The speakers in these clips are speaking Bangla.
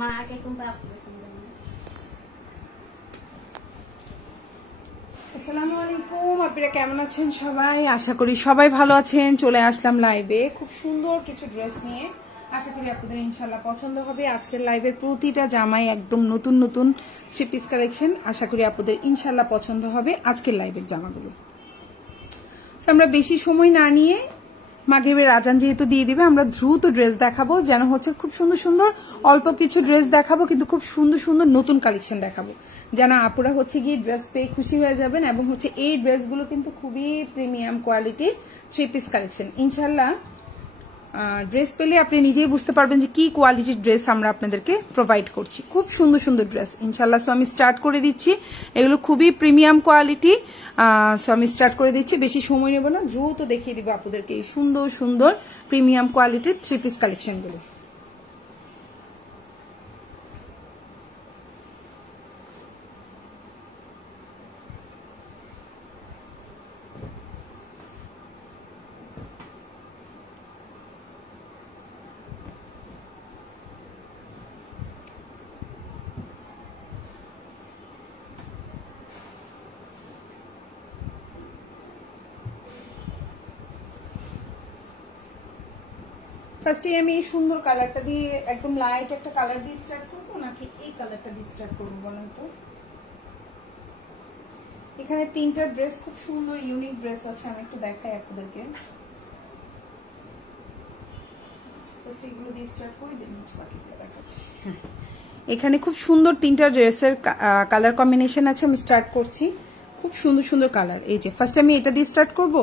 আসসালামু আলাইকুম, আপনারা কেমন আছেন সবাই? আশা করি সবাই ভালো আছেন। চলে আসলাম লাইভে খুব সুন্দর কিছু ড্রেস নিয়ে। আশা করি আপনাদের ইনশাল্লাহ পছন্দ হবে। আজকের লাইভের প্রতিটা জামাই একদম নতুন নতুন থ্রি পিস কালেকশন। আশা করি আপনাদের ইনশাল্লাহ পছন্দ হবে আজকের লাইভের জামাগুলো। আমরা বেশি সময় না নিয়ে, মাগরিবের আজান যেহেতু দিয়ে দিবে, আমরা দ্রুত ড্রেস দেখাবো। যেন হচ্ছে খুব সুন্দর সুন্দর অল্প কিছু ড্রেস দেখাবো, কিন্তু খুব সুন্দর সুন্দর নতুন কালেকশন দেখাবো, যেন আপুরা হচ্ছে গিয়ে ড্রেস পেয়ে খুশি হয়ে যাবেন। এবং হচ্ছে এই ড্রেসগুলো কিন্তু খুবই প্রিমিয়াম কোয়ালিটির থ্রি পিস কালেকশন। ইনশাল্লাহ ড্রেস পেলে আপনি নিজেই বুঝতে পারবেন যে কি কোয়ালিটির ড্রেস আমরা আপনাদেরকে প্রোভাইড করছি। খুব সুন্দর সুন্দর ড্রেস ইনশাল্লাহ। সো আমি স্টার্ট করে দিচ্ছি। এগুলো খুবই প্রিমিয়াম কোয়ালিটি। সো আমি স্টার্ট করে দিচ্ছি, বেশি সময় নেব না, দ্রুত দেখিয়ে দিব আপনাদেরকে এই সুন্দর সুন্দর প্রিমিয়াম কোয়ালিটির থ্রি পিস কালেকশনগুলো। ফার্স্টে আমি এই সুন্দর কালারটা দিয়ে, একদম লাইট একটা কালার দিয়ে স্টার্ট করবো, নাকি এই কালারটা দিয়ে স্টার্ট করবো বলেন তো? এখানে তিনটা ড্রেস, খুব সুন্দর ইউনিক ড্রেস আছে, আমি একটু দেখাই আপনাদেরকে। এগুলো দিয়ে স্টার্ট করে দিন, বাকিগুলো দেখাচ্ছি। এখানে খুব সুন্দর তিনটা ড্রেসের কালার কম্বিনেশন আছে। আমি স্টার্ট করছি। খুব সুন্দর সুন্দর কালার। এই যে ফার্স্ট আমি এটা দিয়ে স্টার্ট করব,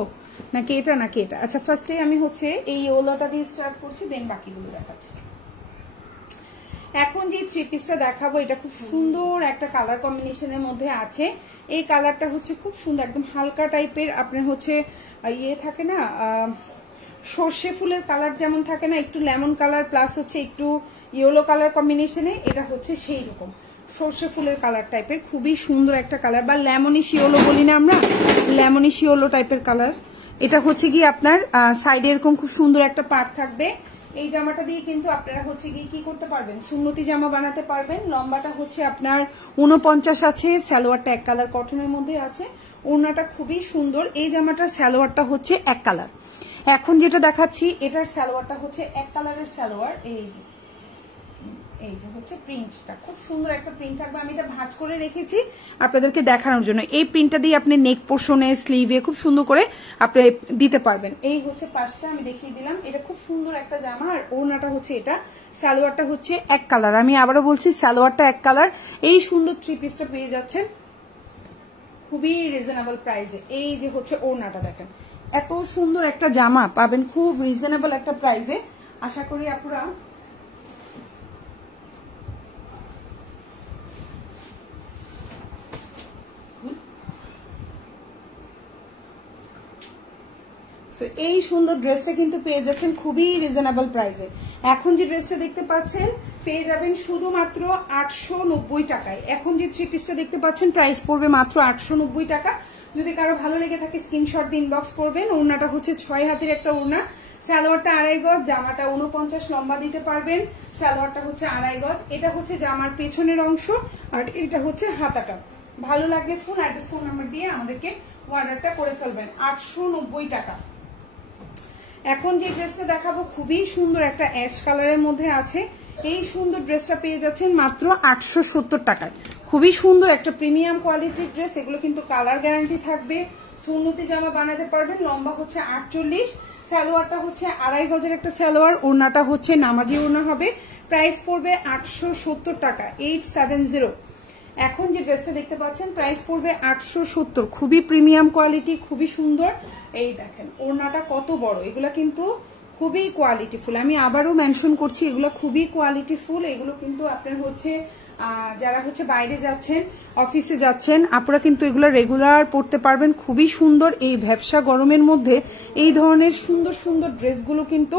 নাকি এটা নাকি এটা? আচ্ছা, ফার্স্টে আমি হচ্ছে এই ইয়েলোটা দিয়ে স্টার্ট করছি, দেন বাকিগুলো দেখাচ্ছি। এখন যে থ্রি পিসটা দেখাবো, এটা খুব সুন্দর একটা কালার কম্বিনেশনের মধ্যে আছে। এই কালারটা হচ্ছে খুব সুন্দর, একদম হালকা টাইপের। আপনার হচ্ছে ইয়ে থাকে না, সর্ষে ফুলের কালার যেমন থাকে না, একটু লেমন কালার প্লাস হচ্ছে একটু ইয়েলো কালার কম্বিনেশনে, এটা হচ্ছে সেই রকম সর্ষে ফুলের কালার টাইপের। খুবই সুন্দর একটা কালার, বা লেমনিশ ইয়েলো বলি না আমরা, লেমনিশ ইয়েলো টাইপের কালার। এটা হচ্ছে গিয়ে আপনার সাইডে এরকম খুব সুন্দর একটা পার্ট থাকবে। এই জামাটা দিয়ে কিন্তু আপনারা হচ্ছে গিয়ে কি করতে পারবেন, সুন্নতি জামা বানাতে পারবেন। লম্বাটা হচ্ছে আপনার 49 আছে, সালোয়ারটা এক কালার কটনের মধ্যে আছে, ওড়নাটা খুবই সুন্দর। এই জামাটার সালোয়ারটা হচ্ছে এক কালার। এখন যেটা দেখাচ্ছি, এটার সালোয়ারটা হচ্ছে এক কালারের সালোয়ার। এই যে হচ্ছে প্রিন্টটা, খুব সুন্দর একটা প্রিন্ট থাকবে। আমি এটা ভাঁজ করে রেখেছি আপনাদেরকে দেখানোর জন্য। এই প্রিন্টটা দিয়ে আপনি নেক পোর্শনে, স্লিভে খুব সুন্দর করে আপনি দিতে পারবেন। এই হচ্ছে পাশটা আমি দেখিয়ে দিলাম। এটা খুব সুন্দর একটা জামা। আর ওড়নাটা হচ্ছে এটা, সালোয়ারটা হচ্ছে এক কালার। আমি আবারও বলছি, সালোয়ারটা এক কালার। এই সুন্দর থ্রি পিসটা পেয়ে যাচ্ছেন খুবই রিজনেবল প্রাইসে। এই যে হচ্ছে ওড়নাটা দেখেন, এত সুন্দর একটা জামা পাবেন খুব রিজনেবল একটা প্রাইসে। আশা করি আপুরা এই সুন্দর ড্রেসটা কিন্তু পেয়ে যাচ্ছেন খুবই রিজনেবল প্রাইসে। এখন যে ড্রেসটা দেখতে পাচ্ছেন পেয়ে যাবেন শুধুমাত্র 890 টাকায়। এখন যে থ্রি পিসটা দেখতে পাচ্ছেন প্রাইস পড়বে মাত্র 890 টাকা। যদি কারো ভালো লেগে থাকে স্ক্রিনশট দিয়ে ইনবক্স করবেন। ওড়নাটা হচ্ছে 6 হাতের একটা ওড়না, সালোয়ারটা 2.5 গজ, জামাটা 49 লম্বা দিতে পারবেন, সালোয়ারটা হচ্ছে 2.5 গজ। এটা হচ্ছে জামার পেছনের অংশ, আর এটা হচ্ছে হাতাটা। ভালো লাগলে ফোন অ্যাড্রেস, ফোন নাম্বার দিয়ে আমাদেরকে অর্ডারটা করে ফেলবেন। 890 টাকা। এখন যে ড্রেসটা দেখাবো খুবই সুন্দর একটা অ্যাশ কালারের মধ্যে আছে। এই সুন্দর ড্রেসটা পেয়ে যাচ্ছেন মাত্র 870 টাকায়। খুবই সুন্দর একটা প্রিমিয়াম কোয়ালিটির ড্রেস। এগুলো কিন্তু কালার গ্যারান্টি থাকবে। সুন্নতি জামা বানাতে পারবেন। লম্বা হচ্ছে 48, সালোয়ারটা হচ্ছে 2.5 গজের একটা সালোয়ার, ওড়নাটা হচ্ছে নামাজি ওড়না হবে। প্রাইস পড়বে 870 টাকা, 870। এখন যে ড্রেসটা দেখতে পাচ্ছেন প্রাইস পড়বে 870। খুবই প্রিমিয়াম কোয়ালিটি, খুবই সুন্দর। এই দেখেন ওড়নাটা কত বড়, এগুলো কিন্তু খুবই কোয়ালিটিফুল। আমি আবারও মেনশন করছি, এগুলো খুবই কোয়ালিটিফুল। এগুলো কিন্তু আপনার হচ্ছে যারা হচ্ছে বাইরে যাচ্ছেন, অফিসে যাচ্ছেন, আপনারা কিন্তু এগুলো রেগুলার পরতে পারবেন। খুবই সুন্দর। এই ভ্যাপসা গরমের মধ্যে এই ধরনের সুন্দর সুন্দর ড্রেসগুলো কিন্তু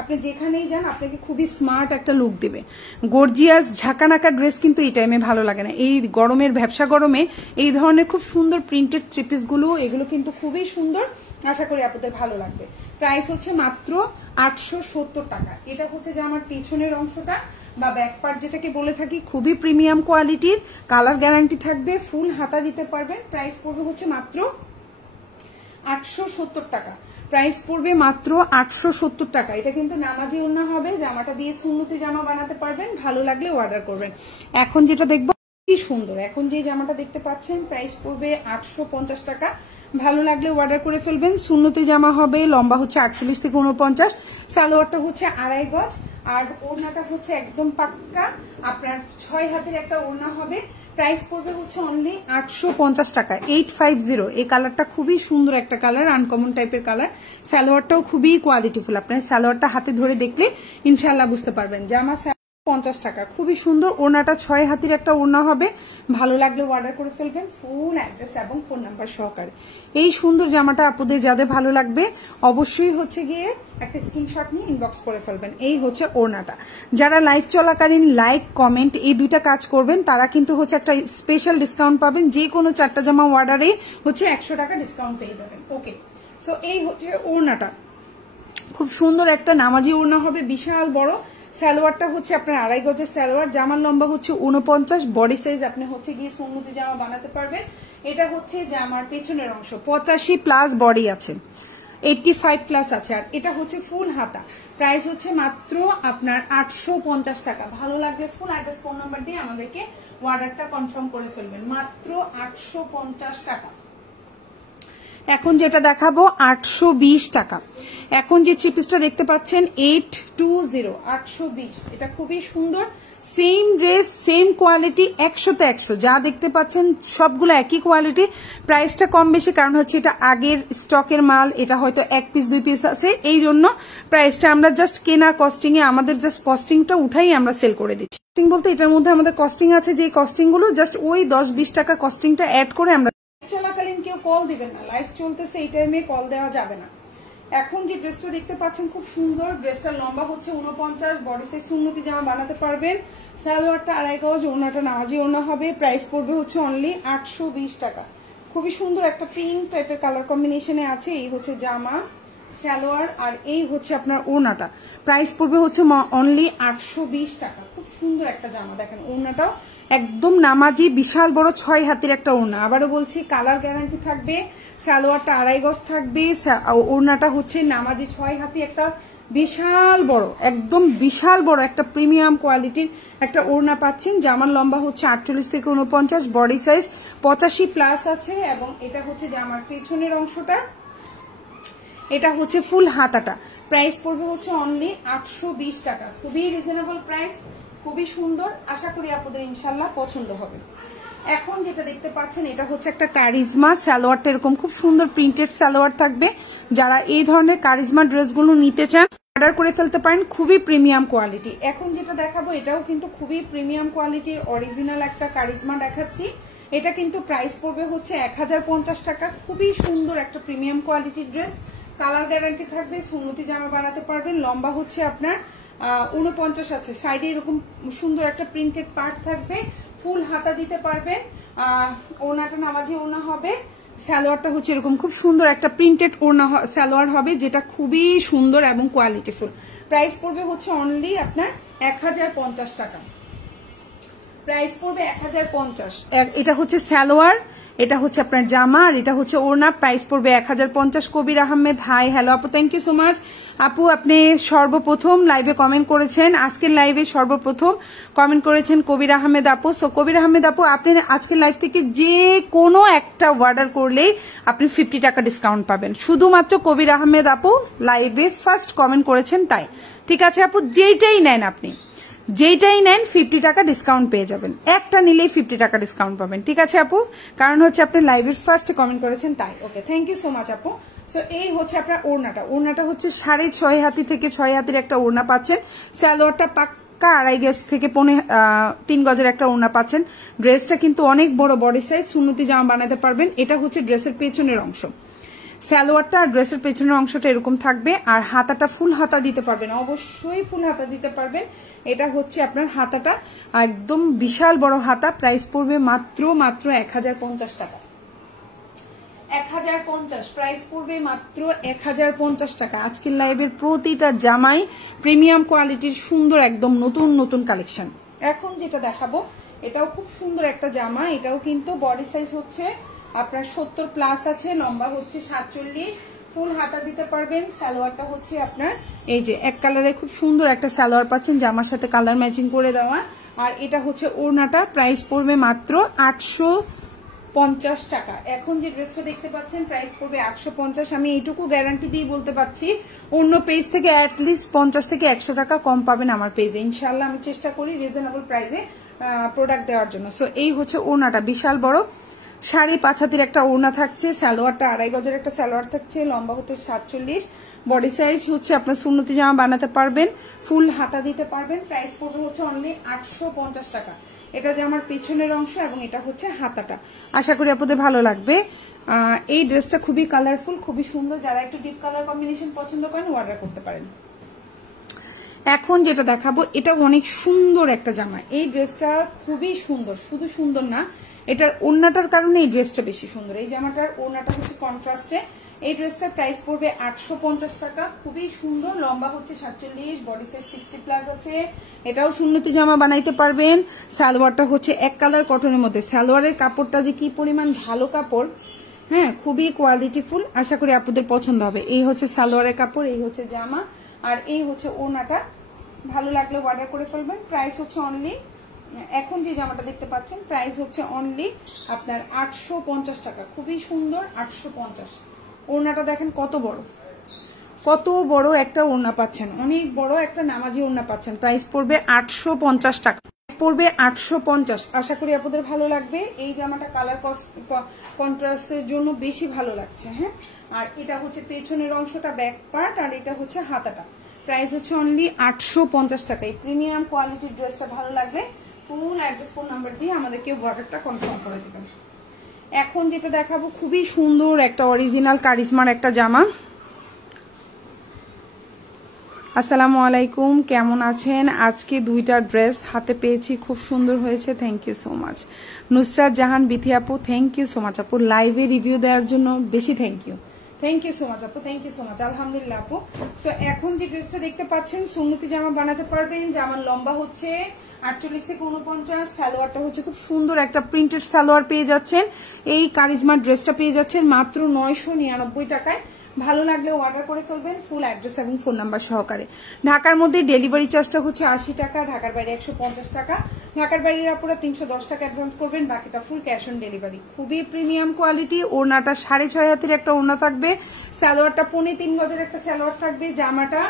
আপনি যেখানেই যান আপনাকে খুবই স্মার্ট একটা লুক দেবে। গর্জিয়াস ঝাঁকানাকা ড্রেস কিন্তু এই টাইমে ভালো লাগে না। এই গরমের, ভ্যাপসা গরমে এই ধরনের খুব সুন্দর প্রিন্টেড থ্রি পিস গুলো, এগুলো কিন্তু খুবই সুন্দর। আশা করি আপনাদের ভালো লাগবে। প্রাইস হচ্ছে মাত্র 870 টাকা। এটা হচ্ছে যে আমার পিছনের অংশটা, বা ব্যাক পার্ট যেটাকে বলে থাকি, খুবই প্রিমিয়াম কোয়ালিটির, কালার গ্যারান্টি থাকবে, ফুল হাতা দিতে পারবেন। প্রাইস পড়বে হচ্ছে মাত্র 870 টাকা। প্রাইস পড়বে মাত্র 870 টাকা। এটা কিন্তু নামাজি ওড়না হবে, জামাটা দিয়ে সুন্নতি জামা বানাতে পারবেন, ভালো লাগলে অর্ডার করবেন। এখন যেটা দেখবো কি সুন্দর, এখন যে জামাটা দেখতে পাচ্ছেন প্রাইস পড়বে 850 টাকা। ভালো লাগলে অর্ডার করে ফেলবেন। সুন্নতি জামা হবে, লম্বা হচ্ছে 48 থেকে 49, সালোয়ারটা হচ্ছে 2.5 গজ, আর ওড়নাটা হচ্ছে একদম পাক্কা আপনার 6 হাতের একটা ওড়না হবে। প্রাইস পড়বে হচ্ছে অনলি 850 টাকা, 850। এই কালারটা খুবই সুন্দর একটা কালার, আনকমন টাইপের কালার। সালোয়ারটাও খুবই কোয়ালিটিফুল, আপনার সালোয়ারটা হাতে ধরে দেখলে ইনশাল্লাহ বুঝতে পারবেন। জামা 50 টাকা, খুবই সুন্দর। ওড়নাটা 6 হাতির একটা ওড়না হবে, ভালো লাগলে অর্ডার করে ফেলবেন ফুল অ্যাড্রেস এবং ফোন নাম্বার সহকারে। এই সুন্দর জামাটা আপুদের যাদের ভালো লাগবে অবশ্যই হচ্ছে গিয়ে একটা স্ক্রিনশট নিয়ে ইনবক্স করে ফেলবেন। এই হচ্ছে ওড়নাটা। যারা লাইভ চলাকালীন লাইক কমেন্ট এই দুইটা কাজ করবেন তারা কিন্তু হচ্ছে একটা স্পেশাল ডিসকাউন্ট পাবেন, যে কোনো 4টা জামা অর্ডারে হচ্ছে 100 টাকা ডিসকাউন্ট পেয়ে যাবেন। ওকে, সো এই হচ্ছে ওড়নাটা, খুব সুন্দর একটা নামাজি ওড়না হবে, বিশাল বড়। সালোয়ারটা হচ্ছে আপনার 2.5 গজের সালোয়ার, জামার লম্বা হচ্ছে 49, বডি সাইজ আপনি হচ্ছে গিয়ে সুন্নতি জামা বানাতে পারবেন। এটা হচ্ছে জামার পেছনের অংশ, 85 প্লাস বডি আছে, 85 প্লাস আছে, আর এটা হচ্ছে ফুল হাতা। প্রাইস হচ্ছে মাত্র আপনার 850 টাকা। ভালো লাগলে ফুল অ্যাড্রেস ফোন নাম্বার দিয়ে আমাদেরকে অর্ডারটা কনফার্ম করে ফেলবেন, মাত্র 850 টাকা। এখন যেটা দেখাবো 820 টাকা। এখন যে থ্রি পিসটা দেখতে পাচ্ছেন 820, 820, এটা খুবই সুন্দর, সেম ড্রেস সেম কোয়ালিটি, 100তে 100। যা দেখতে পাচ্ছেন সবগুলো একই কোয়ালিটি, প্রাইসটা কম বেশি কারণ হচ্ছে এটা আগের স্টকের মাল, এটা হয়তো 1 পিস 2 পিস আছে, এই জন্য প্রাইসটা আমরা জাস্ট কেনা কস্টিং এ আমাদের জাস্ট কস্টিংটা উঠাই আমরা সেল করে দিচ্ছি। কস্টিং বলতে এটার মধ্যে আমাদের কস্টিং আছে, যে কস্টিং গুলো জাস্ট ওই 10-20 টাকা কস্টিংটা অ্যাড করে আমরা চলাকালীন কেউ কল দিবেন না, লাইভ চলতেছে এই টাইমে কল দেওয়া যাবে না। এখন যে ড্রেসটা দেখতে পাচ্ছেন খুব সুন্দর, ড্রেসটার লম্বা হচ্ছে 49, বডি সাইজ সুন্নতি জামা বানাতে পারবেন, সালোয়ারটা 2.5 গজ, ওড়নাটা নামাজি ওড়না হবে। প্রাইস পড়বে হচ্ছে অনলি 820 টাকা। খুবই সুন্দর একটা পিঙ্ক টাইপের কালার কম্বিনেশনে আছে। এই হচ্ছে জামা, সালোয়ার, আর এই হচ্ছে আপনার ওড়নাটা। প্রাইস পড়বে হচ্ছে অনলি 820 টাকা। খুব সুন্দর একটা জামা, দেখেন ওড়নাটাও একদম নামাজি, বিশাল বড় 6 হাতের একটা ওড়না। আবারও বলছি কালার গ্যারান্টি থাকবে, সালোয়ারটা 2.5 গজ থাকবে, ওড়নাটা হচ্ছে নামাজি 6 হাতি একটা বিশাল বড়, একদম বিশাল বড় একটা প্রিমিয়াম কোয়ালিটির একটা ওড়না পাচ্ছেন। জামার লম্বা হচ্ছে 48 থেকে 49, বডি সাইজ 85 প্লাস আছে, এবং এটা হচ্ছে জামার পেছনের অংশটা, এটা হচ্ছে ফুল হাতাটা। প্রাইস পড়বে হচ্ছে অনলি 820 টাকা, খুবই রিজনেবল প্রাইস, খুবই সুন্দর। আশা করি আপনাদের ইনশাল্লাহ পছন্দ হবে। এখন যেটা দেখতে পাচ্ছেন এটা হচ্ছে একটা কারিজমা, সালোয়ারটা এরকম খুব সুন্দর প্রিন্টেড সালোয়ার থাকবে। যারা এই ধরনের কারিজমা ড্রেসগুলো নিতে চান অর্ডার করে ফেলতে পারেন, খুবই প্রিমিয়াম কোয়ালিটি। এখন যেটা দেখাবো এটাও কিন্তু খুবই প্রিমিয়াম কোয়ালিটির অরিজিনাল একটা কারিজমা দেখাচ্ছি। এটা কিন্তু প্রাইস পড়বে হচ্ছে 1050 টাকা। খুবই সুন্দর একটা প্রিমিয়াম কোয়ালিটির ড্রেস, কালার গ্যারান্টি থাকবে, সুন্নতি জামা বানাতে পারবেন। লম্বা হচ্ছে আপনার 49 আছে, সাইডে এরকম সুন্দর একটা প্রিন্টেড পার্ট থাকবে, ফুল হাতা দিতে পারবেন। ওড়নাটা নামাজি ওড়না হবে, সালোয়ারটা হচ্ছে এরকম খুব সুন্দর একটা প্রিন্টেড ওড়না সালোয়ার হবে, যেটা খুবই সুন্দর এবং কোয়ালিটিফুল। প্রাইস পড়বে হচ্ছে অনলি আপনার 1050 টাকা। প্রাইস পড়বে 1050। এটা হচ্ছে সালোয়ার, এটা হচ্ছে আপনার জামা, আর এটা হচ্ছে ওড়না। প্রাইস পড়বে 1050। কবির আহমেদ, হাই, হ্যালো আপু, থ্যাংক ইউ সো মাচ। আপু আপনি সর্বপ্রথম লাইভে কমেন্ট করেছেন, আজকের লাইভে সর্বপ্রথম কমেন্ট করেছেন কবির আহমেদ আপু। সো কবির আহমেদ আপু, আপনি আজকের লাইভ থেকে যে কোনো একটা অর্ডার করলেই আপনি 50 টাকা ডিসকাউন্ট পাবেন, শুধুমাত্র কবির আহমেদ আপু লাইভে ফার্স্ট কমেন্ট করেছেন তাই। ঠিক আছে আপু, যেইটাই নেন আপনি, যেইটাই নেন 50 টাকা ডিসকাউন্ট পেয়ে যাবেন, একটা নিলেই 50 টাকা ডিসকাউন্ট পাবেন। ঠিক আছে আপু, কারণ হচ্ছে আপনি লাইভের ফার্স্ট কমেন্ট করেছেন তাই। ওকে, থ্যাংক ইউ সো মাচ আপু। সো এই হচ্ছে আপনার ওড়নাটা, ওড়নাটা হচ্ছে 6.5 হাতি থেকে 6 হাতির একটা ওড়না পাচ্ছেন। সালোয়ারটা পাক্কা 2.5 গজ থেকে 3 গজের একটা ওড়না পাচ্ছেন। ড্রেসটা কিন্তু অনেক বড়, বডি সাইজ, সুন্নতি জামা বানাতে পারবেন। এটা হচ্ছে ড্রেসের পেছনের অংশ, সালোয়ারটা আর ড্রেসের পেছনের অংশটা এরকম থাকবে, আর হাতাটা ফুল হাতা দিতে পারবেন, অবশ্যই ফুল হাতা দিতে পারবেন। এটা হচ্ছে আপনার হাতাটা একদম বিশাল বড় হাতা। প্রাইস পড়বে মাত্র 1050 টাকা। 1050, প্রাইস পড়বে মাত্র 1050 টাকা। আজকের লাইভের প্রতিটা জামাই প্রিমিয়াম কোয়ালিটির সুন্দর একদম নতুন নতুন কালেকশন। এখন যেটা দেখাবো এটাও খুব সুন্দর একটা জামা, এটাও কিন্তু বডি সাইজ হচ্ছে আপনার 70 প্লাস আছে, লম্বা হচ্ছে 47, ফুল হাতা দিতে পারবেন। সালোয়ারটা হচ্ছে আপনার এই যে এক কালারে খুব সুন্দর একটা সালোয়ার পাচ্ছেন, জামার সাথে কালার ম্যাচিং করে দেওয়া। আর এটা হচ্ছে ওড়নাটা, প্রাইস পড়বে মাত্র 850 টাকা। এখন যে ড্রেসটা দেখতে পাচ্ছেন প্রাইস পড়বে 850। আমি এইটুকু গ্যারান্টি দিয়ে বলতে পারছি অন্য পেজ থেকে অ্যাটলিস্ট 50 থেকে 100 টাকা কম পাবেন আমার পেজে। ইনশাল্লাহ আমি চেষ্টা করি রিজনেবল প্রাইসে প্রোডাক্ট দেওয়ার জন্য। সো এই হচ্ছে ওড়নাটা, বিশাল বড় 5.5 হাতের একটা ওড়না থাকছে, সালোয়ারটা 2.5 গজের একটা সালোয়ার থাকছে, লম্বা হচ্ছে 47, বডি সাইজ হচ্ছে আপনার সুন্নতি জামা বানাতে পারবেন, ফুল হাতা দিতে পারবেন। প্রাইস পড়বে হচ্ছে অনলি 850 টাকা। এটা যে আমার পেছনের অংশ এবং এটা হচ্ছে হাতাটা। আশা করি আপনাদের ভালো লাগবে। এই ড্রেসটা খুবই কালারফুল, খুবই সুন্দর, যারা একটু ডিপ কালার কম্বিনেশন পছন্দ করেন অর্ডার করতে পারেন। এখন যেটা দেখাবো এটা অনেক সুন্দর একটা জামা, এই ড্রেসটা খুবই সুন্দর, শুধু সুন্দর না এটার ওড়নাটার কারণে এই ড্রেসটা বেশি সুন্দর। এই জামাটার ওড়নাটা হচ্ছে কন্ট্রাস্টে, এই ড্রেসটার প্রাইস পড়বে 850 টাকা। খুবই সুন্দর, লম্বা হচ্ছে 47, বডি সাইজ 60 প্লাস আছে। এটাও সুন্নতি জামা বানাইতে পারবেন। সালোয়ারটা হচ্ছে এক কালার কটনের মধ্যে, সালোয়ারের কাপড়টা যে কি পরিমাণ ভালো কাপড়, হ্যাঁ খুবই কোয়ালিটিফুল, আশা করি আপনাদের পছন্দ হবে। এই হচ্ছে সালোয়ারের কাপড়, এই হচ্ছে জামা, আর এই হচ্ছে ওড়নাটা। ভালো লাগলে অর্ডার করে ফেলবেন। প্রাইস হচ্ছে অনলি, এখন যে জামাটা দেখতে পাচ্ছেন প্রাইস হচ্ছে অনলি আপনার 850 টাকা। খুবই সুন্দর, 850। ওড়নাটা দেখেন কত বড়, কত বড় একটা ওড়না পাচ্ছেন, অনেক বড় একটা নামাজি ওড়না পাচ্ছেন। প্রাইস পড়বে 850 টাকা, পড়বে 850। আশা করি আপনাদের ভালো লাগবে। এই জামাটা কালার কন্ট্রাস্টের জন্য বেশি ভালো লাগছে। হ্যাঁ, আর এটা হচ্ছে পেছনের অংশটা ব্যাক পার্ট, আর এটা হচ্ছে হাতাটা। প্রাইস হচ্ছে অনলি 850 টাকা। এই প্রিমিয়াম কোয়ালিটির ড্রেসটা ভালো লাগলে ফুল অ্যাড্রেস ফোন নাম্বার দিয়ে আমাদেরকে অর্ডারটা কনফার্ম করে দেবেন। এখন যেটা দেখাবো খুবই সুন্দর একটা অরিজিনাল কারিজমার একটা জামা। আসসালামু আলাইকুম, কেমন আছেন? আজকে দুইটা ড্রেস হাতে পেয়েছি, খুব সুন্দর হয়েছে, thank you so much. Nusrat Jahan Bithi আপু, থ্যাংক ইউ সো মাচ আপু, লাইভে রিভিউ দেওয়ার জন্য বেশি থ্যাংক ইউ সো মাচ আপু, থ্যাংক ইউ সো মাচ। আলহামদুলিল্লাহ আপু। সো এখন যে ড্রেসটা দেখতে পাচ্ছেন সুন্নতি জামা বানাতে পারবেন। জামার লম্বা হচ্ছে 48 থেকে 49, সালোয়ারটা হচ্ছে খুব সুন্দর একটা প্রিন্টেড সালোয়ার পেয়ে যাচ্ছেন। এই কারিজমার ড্রেসটা পেয়ে যাচ্ছেন মাত্র 999 টাকায়। ভালো লাগলে অর্ডার করে ফেলবেন ফুল অ্যাড্রেস এবং ফোন নাম্বার সহকারে। ঢাকার মধ্যে ডেলিভারি চার্জটা হচ্ছে 80 টাকা, ঢাকার বাইরে 150 টাকা। ঢাকার বাইরের আপনারা 310 টাকা অ্যাডভান্স করবেন, বাকিটা ফুল ক্যাশ অন ডেলিভারি। খুবই প্রিমিয়াম কোয়ালিটি। ওড়নাটা 6.5 হাতের একটা ওড়না থাকবে, সালোয়ারটা 3.25 গজের একটা সালোয়ার থাকবে, জামাটা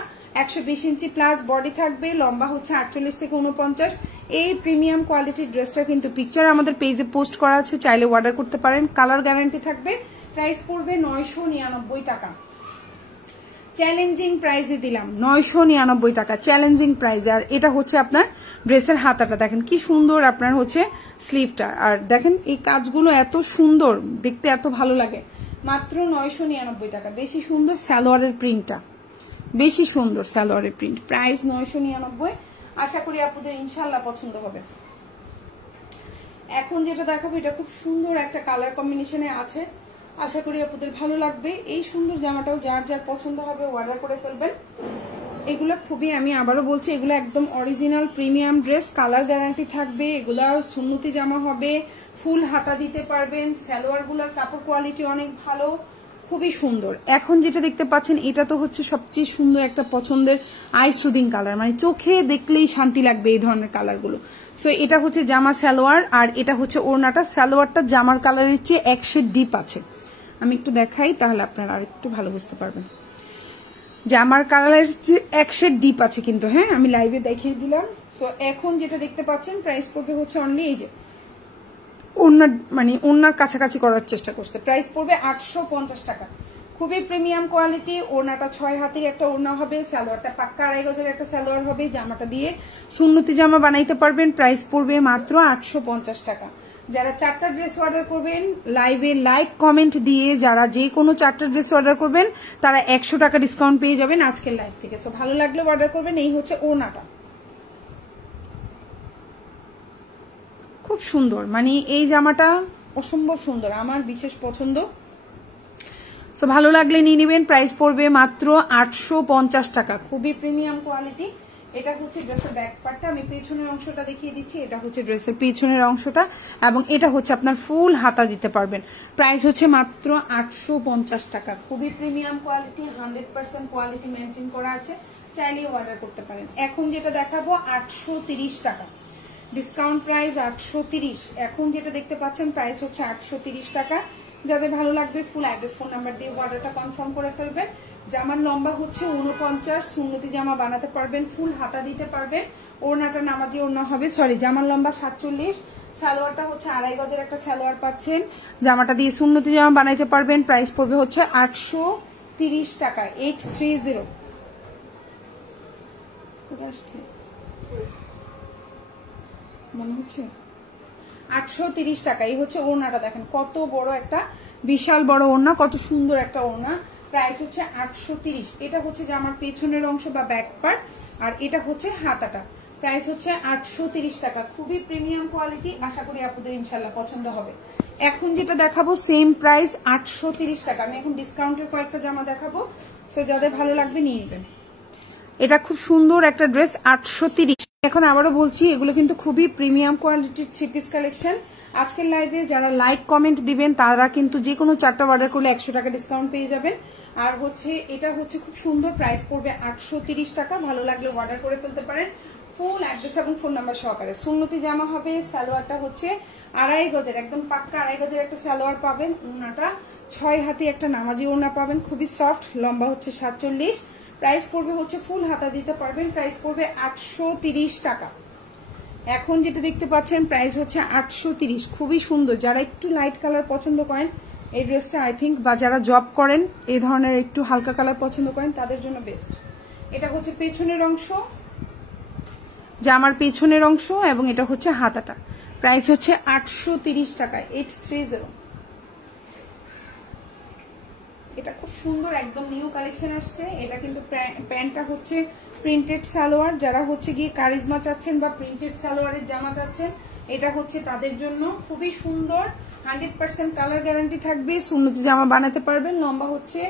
120 ইঞ্চি প্লাস বডি থাকবে, লম্বা হচ্ছে 48 থেকে 49। এই প্রিমিয়াম কোয়ালিটির ড্রেসটা কিন্তু পিকচার আমাদের পেজে পোস্ট করা আছে, চাইলে অর্ডার করতে পারেন। কালার গ্যারান্টি থাকবে। প্রাইস পড়বে 999 টাকা। চ্যালেঞ্জিং প্রাইসে দিলাম 999 টাকা, চ্যালেঞ্জিং প্রাইস। আর এটা হচ্ছে আপনার ড্রেসের হাতাটা, দেখেন কি সুন্দর আপনার হচ্ছে স্লিভটা, আর দেখেন এই কাজগুলো এত সুন্দর, দেখতে এত ভালো লাগে। মাত্র 999 টাকা। বেশি সুন্দর সালোয়ারের প্রিন্টটা, বেশি সুন্দর সালোয়ারের প্রিন্ট। প্রাইস 999। আশা করি আপনাদের ইনশাল্লাহ পছন্দ হবে। এখন যেটা দেখাবো এটা খুব সুন্দর একটা কালার কম্বিনেশনে আছে, আশা করি আপনাদের ভালো লাগবে। এই সুন্দর জামাটাও যার যার পছন্দ হবে অর্ডার করে ফেলবেন। এগুলো খুবই, আমি আবারও বলছি, এগুলো একদম original premium dress, colour guarantee থাকবে। এগুলা সুন্নতি জামা হবে, ফুল হাতা দিতে পারবেন। সালোয়ারগুলোর কাপড় কোয়ালিটি অনেক ভালো, খুবই সুন্দর। এখন যেটা দেখতে পাচ্ছেন এটা তো হচ্ছে সবচেয়ে সুন্দর একটা পছন্দের আই সুদিং কালার, মানে চোখে দেখলেই শান্তি লাগবে এই ধরনের কালারগুলো। সো এটা হচ্ছে জামা সালোয়ার, আর এটা হচ্ছে ওড়নাটা। সালোয়ারটা জামার কালারের চেয়ে এক শেড ডিপ আছে, আমি একটু দেখাই তাহলে আপনারা আর একটু ভালো বুঝতে পারবেন। জামার কালারের চেয়ে এক শেড ডিপ আছে কিন্তু, হ্যাঁ আমি লাইভে দেখিয়ে দিলাম। সো এখন যেটা দেখতে পাচ্ছেন প্রাইস পড়বে হচ্ছে অনলি, এই যে ওড়নার মানে ওড়নার কাছাকাছি করার চেষ্টা করছে, প্রাইস পড়বে 850 টাকা। খুবই প্রিমিয়াম কোয়ালিটি। ওড়নাটা 6 হাতের একটা ওড়না হবে, সালোয়ারটা পাক্কা 2.5 গজের একটা সালোয়ার হবে। জামাটা দিয়ে সুন্নতি জামা বানাইতে পারবেন। প্রাইস পড়বে মাত্র 850 টাকা। যারা 4টা ড্রেস অর্ডার করবেন লাইভে লাইক কমেন্ট দিয়ে, যারা যে কোনো 4টা ড্রেস অর্ডার করবেন তারা 100 টাকা ডিসকাউন্ট পেয়ে যাবেন আজকের লাইভ থেকে। সো ভালো লাগলে অর্ডার করবেন। এই হচ্ছে ওড়নাটা, খুব সুন্দর, মানে এই জামাটা অসম্ভব সুন্দর, আমার বিশেষ পছন্দ। সো ভালো লাগলে নিয়ে নেবেন। প্রাইস পড়বে মাত্র 850 টাকা, খুবই প্রিমিয়াম কোয়ালিটি। এটা হচ্ছে ড্রেসের ব্যাক পার্টটা, আমি পেছনের অংশটা দেখিয়ে দিচ্ছি। এটা হচ্ছে ড্রেসের পেছনের অংশটা এবং এটা হচ্ছে আপনার ফুল হাতা দিতে পারবেন। প্রাইস হচ্ছে মাত্র 850 টাকা, খুবই প্রিমিয়াম কোয়ালিটি, 100% কোয়ালিটি মেনটেন করা আছে, চাইলেই অর্ডার করতে পারেন। এখন যেটা দেখাবো 830 টাকা, ডিসকাউন্ট প্রাইস 830। এখন যেটা দেখতে পাচ্ছেন প্রাইস হচ্ছে 830 টাকা। যাদের ভালো লাগবে ফুল অ্যাড্রেস ফোন নাম্বার দিয়ে অর্ডারটা কনফার্ম করে ফেলবেন। জামার লম্বা হচ্ছে 49, সুন্নতি জামা বানাতে পারবেন, ফুল হাতা দিতে পারবেন। ওড়নাটা নামাজি ওড়না হবে, সরি জামার লম্বা 47, সালোয়ারটা হচ্ছে 2.5 গজের একটা সালোয়ার পাচ্ছেন। জামাটা দিয়ে সুন্নতি জামা বানাইতে পারবেন। প্রাইস পড়বে হচ্ছে 830 টাকা, 830 মনে হচ্ছে 830 টাকা। এই হচ্ছে ওড়নাটা, দেখেন কত বড় একটা বিশাল বড় ওড়না, কত সুন্দর একটা ওড়না। প্রাইস হচ্ছে 830। এটা হচ্ছে যে আমার পেছনের অংশ বা ব্যাক পার্ট, আর এটা হচ্ছে হাতাটা। প্রাইস হচ্ছে 830 টাকা, খুবই প্রিমিয়াম কোয়ালিটি। আশা করি আপনাদের ইনশাল্লাহ পছন্দ হবে। এখন যেটা দেখাবো সেম প্রাইস 830 টাকা। আমি এখন ডিসকাউন্টের কয়েকটা জামা দেখাবো, সো যাদের ভালো লাগবে নিয়ে নেবেন। এটা খুব সুন্দর একটা ড্রেস, 830। এখন আবারও বলছি এগুলো কিন্তু খুবই প্রিমিয়াম কোয়ালিটির থ্রি পিস কালেকশন। আজকের লাইভে যারা লাইক কমেন্ট দিবেন তারা কিন্তু যে কোনো 4টা অর্ডার করলে 100 টাকা ডিসকাউন্ট পেয়ে যাবেন। আর হচ্ছে এটা হচ্ছে খুব সুন্দর, প্রাইস পড়বে 830 টাকা। ভালো লাগলে অর্ডার করে ফেলতে পারেন ফুল অ্যাড্রেস এবং ফোন নাম্বার সহকারে। সুন্নতি জামা হবে, সালোয়ারটা হচ্ছে 2.5 গজের, একদম পাক্কা 2.5 গজের একটা সালোয়ার পাবেন। ওড়নাটা 6 হাতি একটা নামাজি ওড়না পাবেন, খুবই সফট, লম্বা হচ্ছে 47। প্রাইস পড়বে হচ্ছে ফুল হাতা দিতে পারবেন। প্রাইস পড়বে 830 টাকা। এখন যেটা দেখতে পাচ্ছেন প্রাইস হচ্ছে 830, খুবই সুন্দর। যারা একটু লাইট কালার পছন্দ করেন এই ড্রেসটা আই থিঙ্ক, বা যারা জব করেন এই ধরনের একটু হালকা কালার পছন্দ করেন তাদের জন্য বেস্ট। এটা হচ্ছে পেছনের অংশ, জামার পেছনের অংশ, এবং এটা হচ্ছে হাতাটা। প্রাইস হচ্ছে 830 টাকা, 830। এটা খুব সুন্দর, একদম নিউ কালেকশন আসছে। এটা কিন্তু প্যান্টটা হচ্ছে প্রিন্টেড সালোয়ার। যারা হচ্ছে গিয়ে কারিজমা চাচ্ছেন বা প্রিন্টেড সালোয়ারের জামা চাচ্ছেন, এটা হচ্ছে তাদের জন্য খুবই সুন্দর। 100% কালার গ্যারান্টি থাকবে, সুন্নতি জামা বানাতে পারবেন। লম্বা হচ্ছে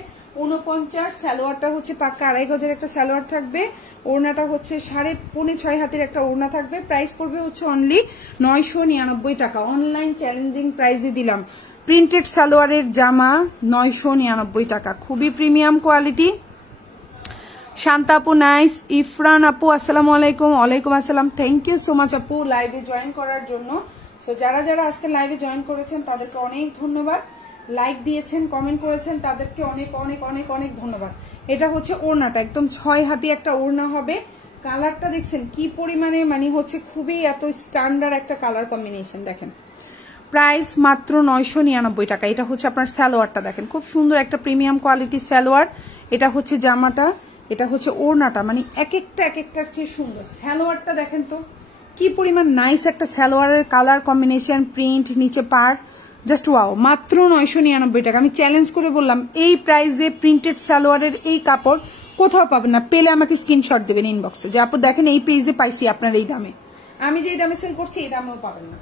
49, সালোয়ারটা হচ্ছে পাক্কা 2.5 গজের একটা সালোয়ার থাকবে। ওড়নাটা হচ্ছে 5.5-6 হাতের একটা ওড়না থাকবে। প্রাইস পড়বে হচ্ছে অনলি 999 টাকা। অনলাইন চ্যালেঞ্জিং প্রাইসে দিলাম প্রিন্টেড সালোয়ারের জামা 999 টাকা, খুবই প্রিমিয়াম কোয়ালিটি। শান্তা আপু নাইস, ইফরান আপু আসসালামু আলাইকুম। ওয়ালাইকুম আসসালাম, থ্যাংক ইউ সো মাচ আপু লাইভে জয়েন করার জন্য। সো যারা যারা আজকে লাইভে জয়েন করেছেন তাদেরকে অনেক ধন্যবাদ। লাইক দিয়েছেন, কমেন্ট করেছেন, তাদেরকে অনেক অনেক অনেক অনেক ধন্যবাদ। এটা হচ্ছে ওড়নাটা, একদম 6 হাতি একটা ওড়না হবে। কালারটা দেখছেন কি পরিমাণে, মানে হচ্ছে খুবই এত স্ট্যান্ডার্ড একটা কালার কম্বিনেশন। দেখেন প্রাইস মাত্র 999 টাকা। এটা হচ্ছে আপনার সালোয়ারটা, দেখেন খুব সুন্দর একটা প্রিমিয়াম কোয়ালিটি সালোয়ার। এটা হচ্ছে জামাটা, এটা হচ্ছে ওড়নাটা, মানে এক একটার চেয়ে সুন্দর। সালোয়ারটা দেখেন তো কি পরিমাণ নাইস একটা সালোয়ারের কালার কম্বিনেশন, প্রিন্ট, নিচে পার, জাস্ট ওয়াও। মাত্র 999 টাকা। আমি চ্যালেঞ্জ করে বললাম এই প্রাইসে প্রিন্টেড সালোয়ারের এই কাপড় কোথাও পাবেন না। পেলে আমাকে স্ক্রিনশট দেবেন ইনবক্সে যে আপু দেখেন এই পেজে পাইছি আপনার এই দামে, আমি যেই দামে সেল করছি এই দামেও পাবেন না।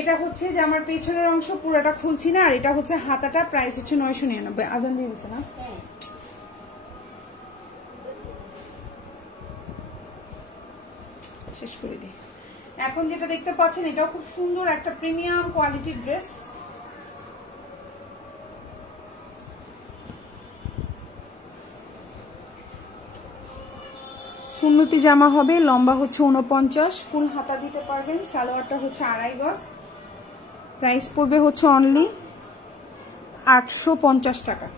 এটা হচ্ছে যে আমার পেছনের অংশ, পুরোটা খুলছি না, আর এটা হচ্ছে হাতাটা। প্রাইস হচ্ছে 999। আজান দিয়ে দিচ্ছে না, শেষ করে দিই। এখন যেটা দেখতে পাচ্ছেন এটাও খুব সুন্দর একটা প্রিমিয়াম কোয়ালিটির ড্রেস। সুন্নতি জামা হবে, লম্বা হচ্ছে 49, ফুল হাতা দিতে পারবেন। সালোয়ারটা হচ্ছে 2.5 গজ। প্রাইস পড়বে হচ্ছে অনলি 850 টাকা।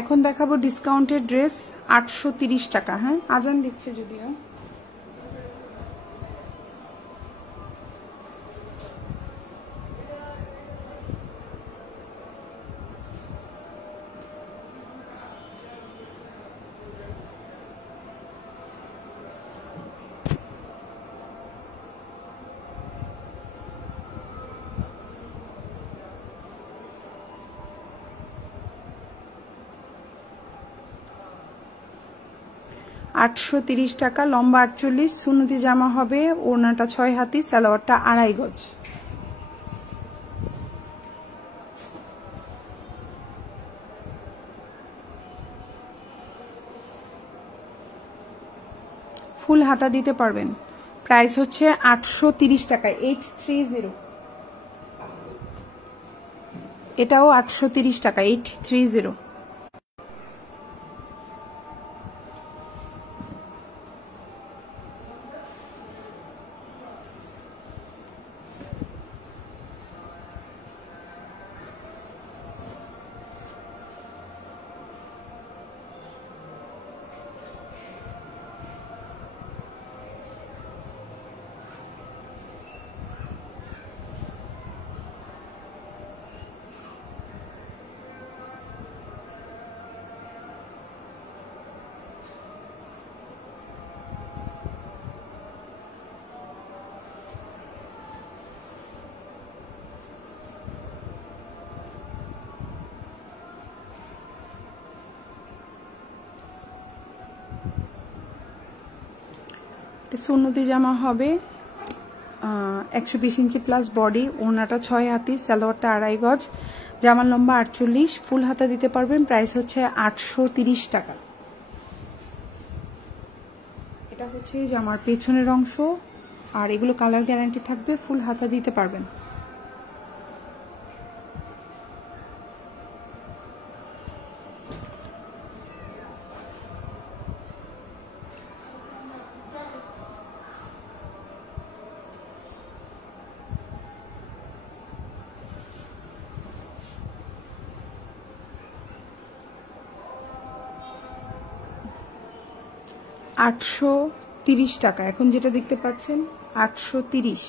এখন দেখাবো ডিসকাউন্টেড ড্রেস 830 টাকা। হ্যাঁ, আজান দিচ্ছে যদিও। $830 টাকা, লম্বা 48, সুন্নতি জামা হবে, ওড়নাটা 6 হাতি, সালোয়ারটা 2.5 গজ। ফুল হাতা দিতে পারবেন। প্রাইস হচ্ছে 830 টাকা, 830। এটাও 830 টাকা, 830। সুন্নতি জামা হবে 120 ইঞ্চি প্লাস বডি, ওড়নাটা 6 হাতি, সালোয়ারটা 2.5 গজ, জামার লম্বা 48, ফুল হাতা দিতে পারবেন। প্রাইস হচ্ছে 830 টাকা। এটা হচ্ছে জামার পেছনের অংশ, আর এগুলো কালার গ্যারান্টি থাকবে, ফুল হাতা দিতে পারবেন। $830 টাকা, এখন যেটা দেখতে পাচ্ছেন 830।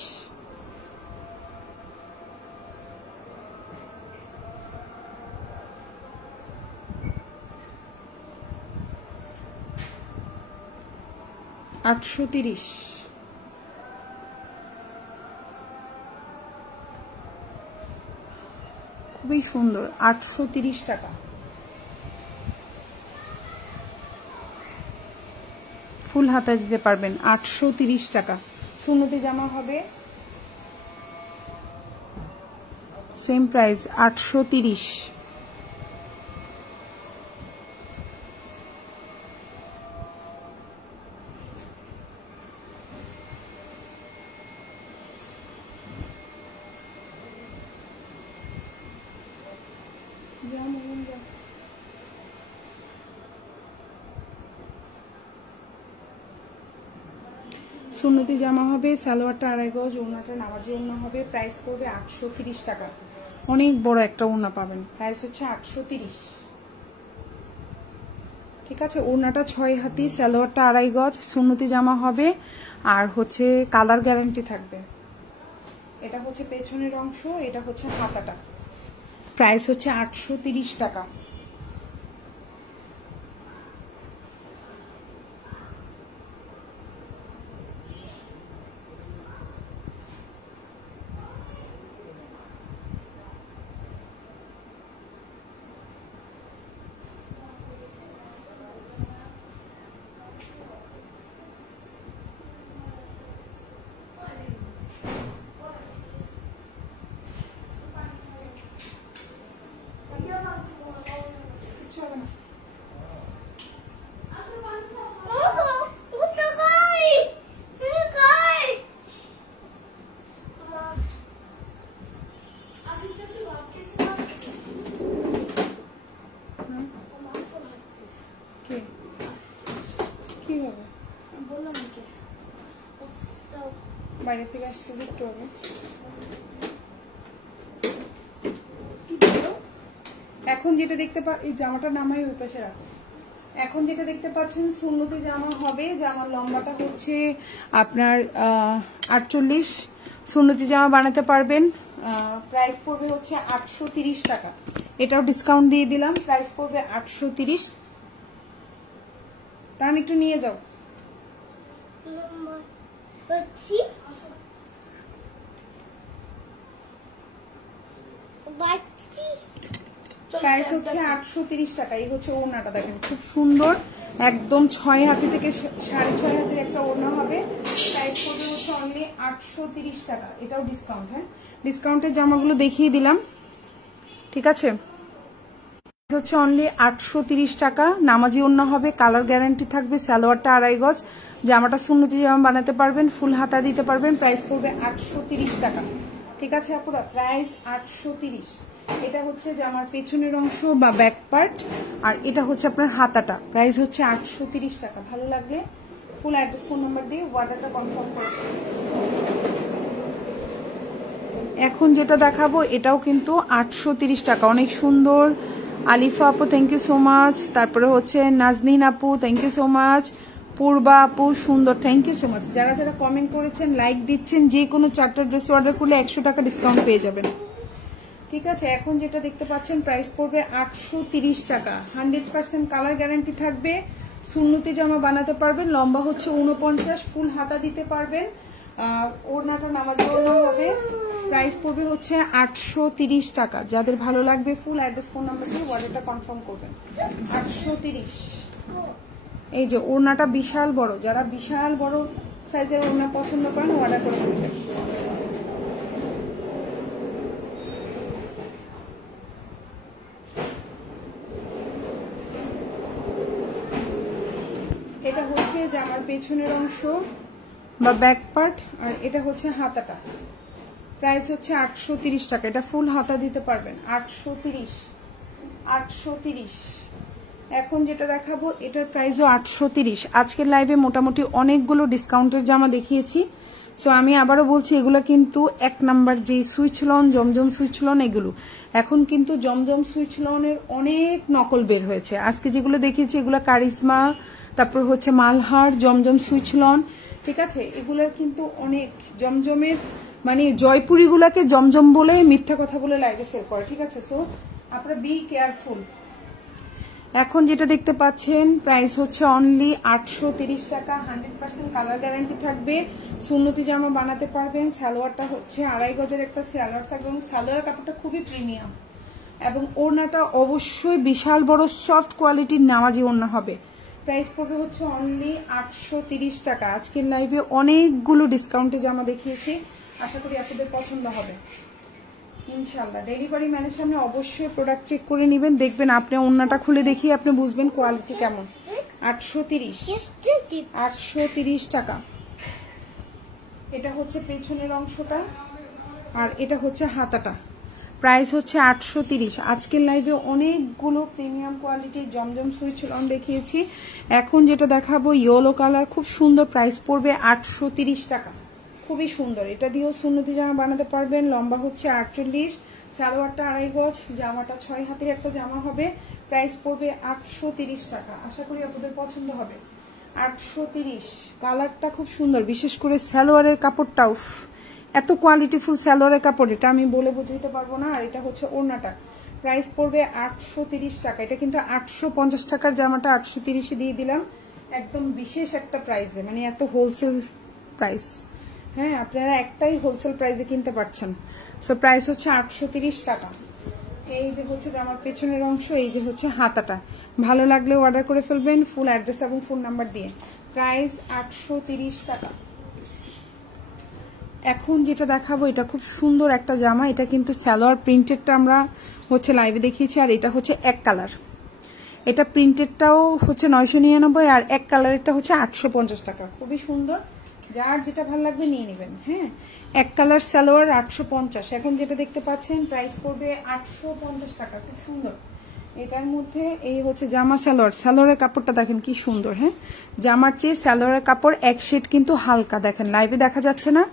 খুবই সুন্দর, 830 টাকা। ফুল হাতা দিতে পারবেন, 830 টাকা। সুন্নতি জামা হবে সেম প্রাইস, 830। সুন্নতি জামা হবে, সালোয়ারটা 2.5 গজ, ওড়নাটা নামাজি ওড়না হবে। প্রাইস পড়বে 830 টাকা। অনেক বড় একটা ওড়না পাবেন, প্রাইস হচ্ছে 830। ঠিক আছে, ওড়নাটা 6 হাতি, সালোয়ারটা 2.5 গজ, সুন্নতি জামা হবে, আর হচ্ছে কালার গ্যারান্টি থাকবে। এটা হচ্ছে পেছনের অংশ, এটা হচ্ছে হাতাটা। প্রাইস হচ্ছে 830 টাকা। বাইরে থেকে আসছে একটু হবে। এখন এখন যেটা দেখতে এই জামাটা নামাই ওই পাশে রাখো। এখন যেটা দেখতে পাচ্ছেন সুন্নতি জামা হবে, জামার লম্বাটা হচ্ছে আপনার 48। সুন্নতি জামা বানাতে পারবেন। প্রাইস পড়বে হচ্ছে 830 টাকা। এটাও ডিসকাউন্ট দিয়ে দিলাম, প্রাইস পড়বে 830। তাহলে একটু নিয়ে যাও। প্রাইস হচ্ছে 830 টাকা। এই হচ্ছে ওড়নাটা, দেখেন খুব সুন্দর, একদম 6 হাতি থেকে 6.5 হাতের একটা ওড়না হবে। প্রাইস পড়বে হচ্ছে অনলি 830 টাকা। এটাও ডিসকাউন্ট। হ্যাঁ, ডিসকাউন্টের জামাগুলো দেখিয়ে দিলাম, ঠিক আছে। হচ্ছে অনলি 830 টাকা। নামাজি ওড়না হবে, কালার গ্যারান্টি থাকবে, সালোয়ারটা 2.5 গজ। জামাটা সুন্নতি জামা বানাতে পারবেন, ফুল হাতা দিতে পারবেন। প্রাইস পড়বে 830 টাকা, ঠিক আছে আপুরা, প্রাইস 830। এটা হচ্ছে জামার পেছনের অংশ বা ব্যাক পার্ট, আর এটা হচ্ছে আপনার হাতাটা। প্রাইস হচ্ছে 830 টাকা। ভালো লাগলে ফুল অ্যাড্রেস ফোন নাম্বার দিয়ে অর্ডারটা কনফার্ম করুন। এখন যেটা দেখাবো এটাও কিন্তু 830 টাকা, অনেক সুন্দর। আলিফা আপু থ্যাংক ইউ সো মাচ। তারপরে হচ্ছে নাজনীন আপু থ্যাংক ইউ সো মাচ। পূর্বা আপু সুন্দর থ্যাংক ইউ সো মাচ। যারা যারা কমেন্ট করেছেন, লাইক দিচ্ছেন, যে কোনো 4টা ড্রেস অর্ডার করলে 100 টাকা ডিসকাউন্ট পেয়ে যাবেন, ঠিক আছে। এখন যেটা দেখতে পাচ্ছেন প্রাইস পড়বে 830 টাকা। 100% কালার গ্যারান্টি থাকবে। সুন্নতি জামা বানাতে পারবেন, লম্বা হচ্ছে 49, ফুল হাতা দিতে পারবেন। ওড়নাটা নামাজ ওড়না হবে। প্রাইস পড়বে হচ্ছে 830 টাকা। যাদের ভালো লাগবে ফুল অ্যাড্রেস ফোন নাম্বার দিয়ে অর্ডারটা কনফার্ম করবেন। 830। এই যে ওড়নাটা বিশাল বড়, যারা বিশাল বড় সাইজের ওড়না পছন্দ করেন অর্ডার করে ফেলবেন। এটা হচ্ছে জামার পেছনের অংশ বা ব্যাক পার্ট, আর এটা হচ্ছে হাতাটা। প্রাইস হচ্ছে 830 টাকা। এটা ফুল হাতা দিতে পারবেন। 830। এখন যেটা দেখাবো এটার প্রাইসও 830। আজকের লাইভে মোটামুটি অনেকগুলো ডিসকাউন্টের জামা দেখিয়েছি। সো আমি আবারও বলছি, এগুলো কিন্তু 1 নাম্বার যে সুইচ লন, জমজম সুইচ লন, এগুলো এখন কিন্তু জমজম সুইচ লনের অনেক নকল বের হয়েছে। আজকে যেগুলো দেখিয়েছি এগুলো কারিজমা, তারপর হচ্ছে মালহার, জমজম সুইচ লন, ঠিক আছে। এগুলোর কিন্তু অনেক জমজমের মানে জয়পুরি গুলাকে জমজম বলে মিথ্যা কথা বলে লাইভে সেল করে, ঠিক আছে। সো আপনারা বি কেয়ারফুল। এখন যেটা দেখতে পাচ্ছেন প্রাইস হচ্ছে অনলি 830 টাকা। 100% কালার গ্যারান্টি থাকবে। সুন্নতি জামা বানাতে পারবেন। সালোয়ারটা হচ্ছে 2.5 গজের একটা সালোয়ার থাকবে এবং সালোয়ার কাপড়টা খুবই প্রিমিয়াম এবং ওড়নাটা অবশ্যই বিশাল বড় সফট কোয়ালিটির নামাজি ওড়না হবে। প্রাইস পড়বে হচ্ছে অনলি 830 টাকা। আজকের লাইভে অনেকগুলো ডিসকাউন্টে জামা দেখিয়েছি, আশা করি আপনাদের পছন্দ হবে ইনশাআল্লাহ। ডেলিভারি ম্যানের সামনে অবশ্যই প্রোডাক্ট চেক করে নেবেন, দেখবেন আপনি ওড়নাটা খুলে দেখিয়ে আপনি বুঝবেন কোয়ালিটি কেমন। 830 টাকা। এটা হচ্ছে পেছনের অংশটা আর এটা হচ্ছে হাতাটা। প্রাইস হচ্ছে 830। আজকের লাইভে অনেকগুলো প্রিমিয়াম কোয়ালিটির জমজম সুইচ লন দেখিয়েছি। এখন যেটা দেখাবো ইয়েলো কালার, খুব সুন্দর। প্রাইস পড়বে 830 টাকা। খুবই সুন্দর। এটা দিয়েও সুন্নতি জামা বানাতে পারবেন। লম্বা হচ্ছে 48, সালোয়ারটা 2.5 গজ, জামাটা 6 হাতের একটা জামা হবে। প্রাইস পড়বে 830 টাকা। আশা করি আপনাদের পছন্দ হবে। 830। কালারটা খুব সুন্দর, বিশেষ করে সালোয়ারের কাপড়টাও এত কোয়ালিটিফুল সালোয়ারের কাপড়, এটা আমি বলে বোঝাতে পারবো না। আর এটা হচ্ছে ওড়নাটা। প্রাইস পড়বে 830 টাকা। এটা কিন্তু 850 টাকার জামাটা 830 দিয়ে দিলাম, একদম বিশেষ একটা প্রাইসে, মানে এত হোলসেল প্রাইস। হ্যাঁ, আপনারা একটাই হোলসেল প্রাইসে কিনতে পারছেন। সো প্রাইস হচ্ছে 830 টাকা। এই যে হচ্ছে আমার পেছনের অংশ, এই যে হচ্ছে হাতাটা। ভালো লাগলে অর্ডার করে ফেলবেন ফুল অ্যাড্রেস এবং ফোন নাম্বার দিয়ে। প্রাইস 830 টাকা। এখন যেটা দেখাবো এটা খুব সুন্দর একটা জামা। এটা কিন্তু সালোয়ার প্রিন্টেডটা আমরা হচ্ছে লাইভে দেখিয়েছি, আর এটা হচ্ছে এক কালার। এটা প্রিন্টেডটাও হচ্ছে 999 আর এক কালারেরটা হচ্ছে 850 টাকা। খুবই সুন্দর, যার যেটা ভালো লাগবে নিয়ে নেবেন। হ্যাঁ, এক কালার সালোয়ার 850। এখন যেটা দেখতে পাচ্ছেন প্রাইস পড়বে 850 টাকা। খুব সুন্দর। এটার মধ্যে এই হচ্ছে জামা সালোয়ার। সালোয়ারের কাপড়টা দেখেন কি সুন্দর। হ্যাঁ, জামার চেয়ে সালোয়ারের কাপড় এক শেড কিন্তু হালকা, দেখেন লাইভে দেখা যাচ্ছে না।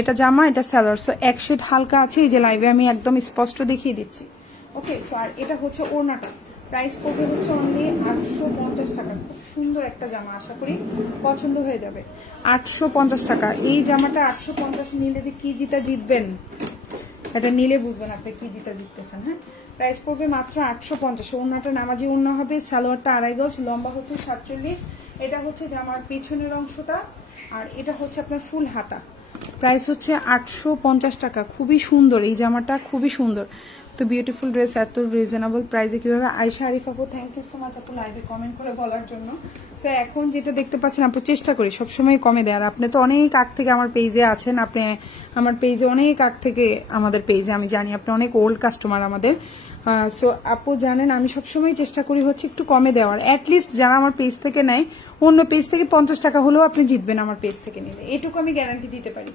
এটা জামা, এটা সালোয়ার, সো এক শেড হালকা আছে। এই যে লাইভে আমি একদম স্পষ্ট দেখিয়ে দিচ্ছি। ওকে। সো আর এটা হচ্ছে ওড়নাটা, প্রাইস পড়বে হচ্ছে অনলি 850 টাকা। খুব সুন্দর একটা জামা, আশা করি পছন্দ হয়ে যাবে। 850 টাকা এই জামাটা। 850 নিলে যে কি জিতা জিতবেন, এটা নিলে বুঝবেন আপনি কি জিতা জিততেছেন। হ্যাঁ, প্রাইস পড়বে মাত্র 850। ওড়নাটা নামাজি ওড়না হবে, সালোয়ারটা 2.5 গজ, লম্বা হচ্ছে 47। এটা হচ্ছে জামার পেছনের অংশটা, আর এটা হচ্ছে আপনার ফুল হাতা। প্রাইস হচ্ছে 850 টাকা। খুবই সুন্দর এই জামাটা, খুবই সুন্দর। তো বিউটিফুল ড্রেস এত রিজনেবল প্রাইসে কিভাবে? আয়েশা আরিফ আপু, থ্যাংক ইউ সো মাচ আপু লাইভে কমেন্ট করে বলার জন্য। সো এখন যেটা দেখতে পাচ্ছেন আপু, চেষ্টা করি সবসময় কমে দেওয়ার। আপনি তো অনেক আগ থেকে আমার পেজে আছেন, আপনি আমার পেজে অনেক আগ থেকে আমাদের পেজে, আমি জানি আপনি অনেক ওল্ড কাস্টমার আমাদের। সো আপু জানেন আমি সবসময় চেষ্টা করি হচ্ছে একটু কমে দেওয়ার। অ্যাটলিস্ট যারা আমার পেজ থেকে নেয়, অন্য পেজ থেকে 50 টাকা হলেও আপনি জিতবেন আমার পেজ থেকে নিলে, এটুকু আমি গ্যারান্টি দিতে পারি।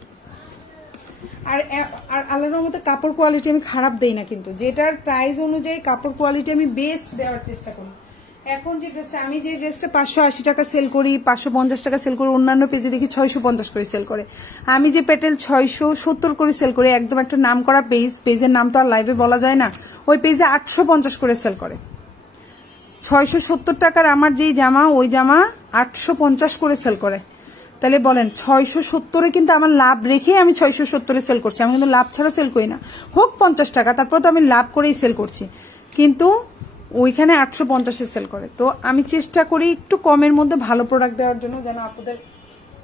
আর আল্লাহর রহমতে কাপড় কোয়ালিটি আমি খারাপ দেই না, কিন্তু যেটার প্রাইস অনুযায়ী কাপড় কোয়ালিটি আমি বেস্ট দেওয়ার চেষ্টা করি। এখন যে ড্রেসটা, আমি যে ড্রেসটা 580 টাকা সেল করি, 550 টাকা সেল করি, অন্যান্য পেজে দেখি 650 করে সেল করে। আমি যে পেটেল 670 করে সেল করি, একদম একটা নাম করা পেজের নাম তো আর লাইভে বলা যায় না, ওই পেজে 850 করে সেল করে। 670 টাকার আমার যেই জামা, ওই জামা 850 করে সেল করে। তাহলে বলেন 670-এ কিন্তু আমার লাভ রেখে আমি 670-এ সেল করছি। আমি কিন্তু লাভ ছাড়া সেল করি না, হোক 50 টাকা, তারপর তো আমি লাভ করেই সেল করছি, কিন্তু ওইখানে 850-এ সেল করে। তো আমি চেষ্টা করি একটু কমের মধ্যে ভালো প্রোডাক্ট দেওয়ার জন্য, যেন আপনাদের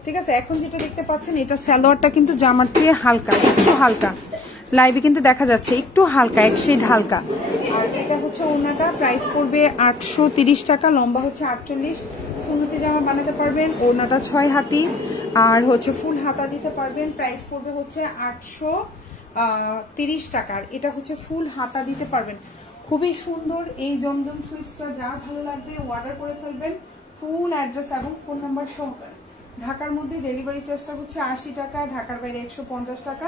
ঠিক আছে। এখন যেটা দেখতে পাচ্ছেন, এটা সালোয়ারটা কিন্তু জামার চেয়ে হালকা, একটু হালকা, লাইভে কিন্তু দেখা যাচ্ছে একটু হালকা, এক শেড হালকা। আর এটা হচ্ছে ওড়নাটা, প্রাইস পড়বে 830 টাকা, লম্বা হচ্ছে 48। সুন্নতি জামা বানাতে পারবেন, ওড়নাটা 6 হাতি, আর হচ্ছে ফুল হাতা দিতে পারবেন। প্রাইস পড়বে হচ্ছে 830 টাকা। আর এটা হচ্ছে ফুল হাতা দিতে পারবেন। খুবই সুন্দর এই জমজম সুইচটা, যার ভালো লাগবে অর্ডার করে ফেলবেন, ফুল অ্যাড্রেস এবং ফোন নাম্বার সহকারে। ঢাকার মধ্যে ডেলিভারি চার্জটা হচ্ছে 80 টাকা, ঢাকার বাইরে 150 টাকা।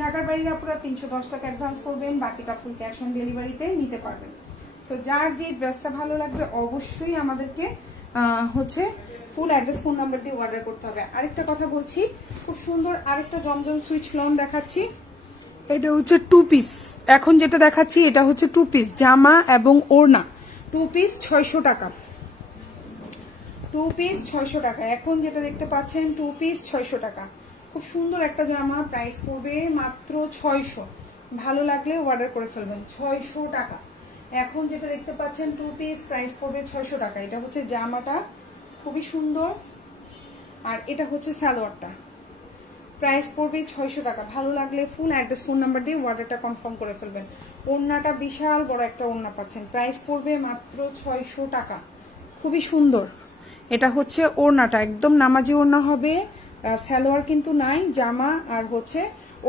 ঢাকার বাইরে আপনারা 310 টাকা অ্যাডভান্স করবেন, বাকিটা ফুল ক্যাশ অন ডেলিভারিতে নিতে পারবেন। সো যার যে ড্রেসটা ভালো লাগবে অবশ্যই আমাদেরকে হচ্ছে ফুল অ্যাড্রেস ফোন নাম্বার দিয়ে অর্ডার করতে হবে। আরেকটা কথা বলছি, খুব সুন্দর আরেকটা জমজম সুইচ লন দেখাচ্ছি। এটা হচ্ছে 2 পিস। এখন যেটা দেখাচ্ছি এটা হচ্ছে 2 পিস জামা এবং ওড়না। 2 পিস 600 টাকা, 2 পিস 600 টাকা। এখন যেটা দেখতে পাচ্ছেন 2 পিস 600 টাকা। খুব সুন্দর একটা জামা, প্রাইস পড়বে মাত্র 600। ভালো লাগলে অর্ডার করে ফেলবেন, 600 টাকা। এখন যেটা দেখতে পাচ্ছেন 2 পিস, প্রাইস পড়বে 600 টাকা। এটা হচ্ছে জামাটা, খুবই সুন্দর। আর এটা হচ্ছে সালোয়ারটা, প্রাইস পড়বে 600 টাকা। ভালো লাগলে ফুল অ্যাড্রেস ফোন নাম্বার দিয়ে অর্ডারটা কনফার্ম করে ফেলবেন। ওড়নাটা বিশাল বড় একটা ওড়না পাচ্ছেন, প্রাইস পড়বে মাত্র 600 টাকা। খুবই সুন্দর। এটা হচ্ছে ওড়নাটা, একদম নামাজি ওড়না হবে, সালোয়ার কিন্তু নাই, জামা আর হচ্ছে